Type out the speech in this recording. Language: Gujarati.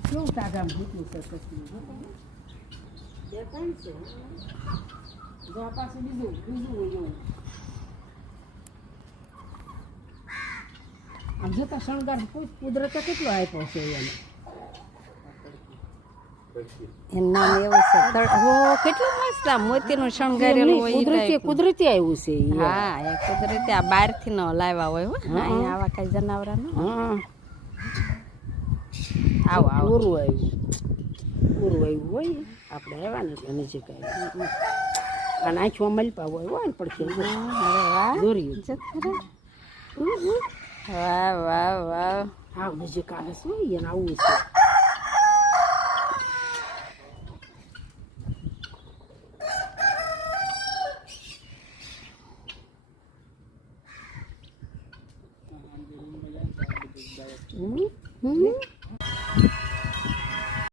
કેવું તાગામ ભૂતનું છે સસલું દેખાય છે જો આ પાછું બીજું હોય એવું આમ જોતા શણગાર કુદરતે કેટલો આપ્યો છે એને એનું નામ એવું છે હો કેટલું મસ્ત આ મોતીનું શણગારેલું હોય કુદરતી આવ્યું છે ઈ. હા એ કુદરતી આ બહારથી નો લાવ્યા હોય હો અહીંયા આવા કઈ જનાવરા નો હા આવો આવો પૂરું આવ્યું હોય આપણે આવ્યા ને એટલે નજીક આવ્યું અને આંખમાં મલપા હોય ને પડખે અરે વાહ દોર્યું જો ખરા. વાહ વાહ વાહ આવ નજીક આવે છે એને આવું છે